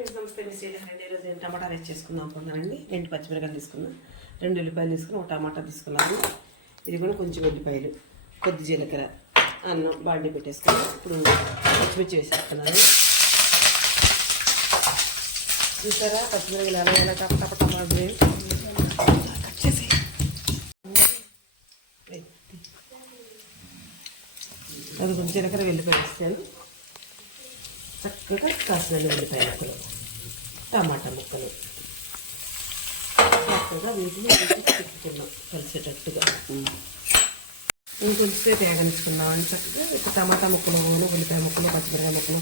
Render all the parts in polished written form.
నమస్తే మిస్ చేయండి. ఈరోజు నేను టమాటా రైస్ చేసుకుందాం అనుకుంటున్నానండి. 2 పచ్చిమిరకాయలు తీసుకున్నాను, 2 ఉల్లిపాయలు తీసుకుని, 1 టమాటా తీసుకున్నాను. ఇది కూడా కొంచెం ఉల్లిపాయలు, కొద్ది జీలకర్ర, అన్నం బాండి పెట్టేసుకున్నాను. ఇప్పుడు పచ్చిమిర్చి వేసేస్తున్నాను. చూసారా పచ్చిమిరకాయలు ఎలా టపటపా కట్ చేసి అది కొంచెం జీలకర్ర వెల్లిపాయలు ఇస్తాను. చక్కగా కాసిన ఉల్లిపాయ ముక్కలు, టమాటా ముక్కలు చక్కగా వీటిని తిప్పుకున్నాం కలిసేటట్టుగా. ఇంకొంచెంసేపు వేగనించుకుందామండి. చక్కగా ఒక టమాటా ముక్కలు, ఉల్లిపాయ ముక్కలు, పచ్చిమిరకాయ ముక్కలు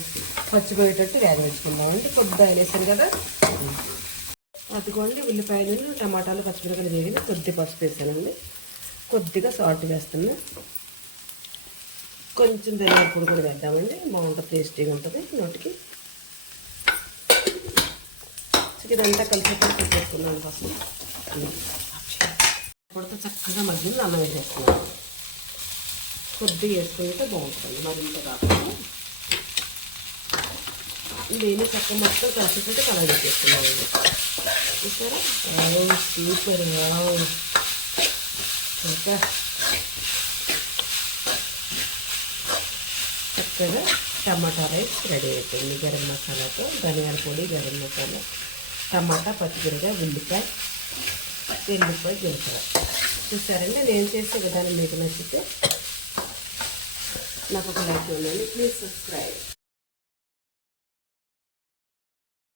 పచ్చిపోయేటట్టు వేగనించుకుందామండి. కొద్దిగా వేసాను కదా, అదిగోండి ఉల్లిపాయలు, టమాటాలు, పచ్చిమిరకాయలు వేగిన కొద్ది పసుపు వేసానండి. కొద్దిగా సాల్ట్ వేస్తున్నా. కొంచెం ధనియాల పొడి కూడా వేద్దామండి, బాగుంటుంది, టేస్టీగా ఉంటుంది నోటికి. ఇదంతా కలిసేటట్టు పెట్టుకున్నాను. ఫస్ట్ పొడితో చక్కగా మధ్యలో అన్నం వేసేస్తున్నాను. కొద్దిగా వేసుకుంటే బాగుంటుంది, మరింత కాకుండా. దీన్ని చక్కగా మొత్తం కలిసేటట్టు కలర్ పెట్టేస్తున్నామండి. చూసారా, సూపర్. ఇంకా చక్కగా టమాటా రైస్ రెడీ అయిపోయింది. గరం మసాలాతో, ధనియాల పొడి, గరం మసాలా, టమాటా, పచ్చిమిరపకాయ, ఉల్లిపాయ, వెల్లిపాయ, జీలకర్ర. చూసారండి, నేను చేసే విధానం మీకు నచ్చితే నాకు ఒక లైక్ ఇవ్వండి. Please subscribe.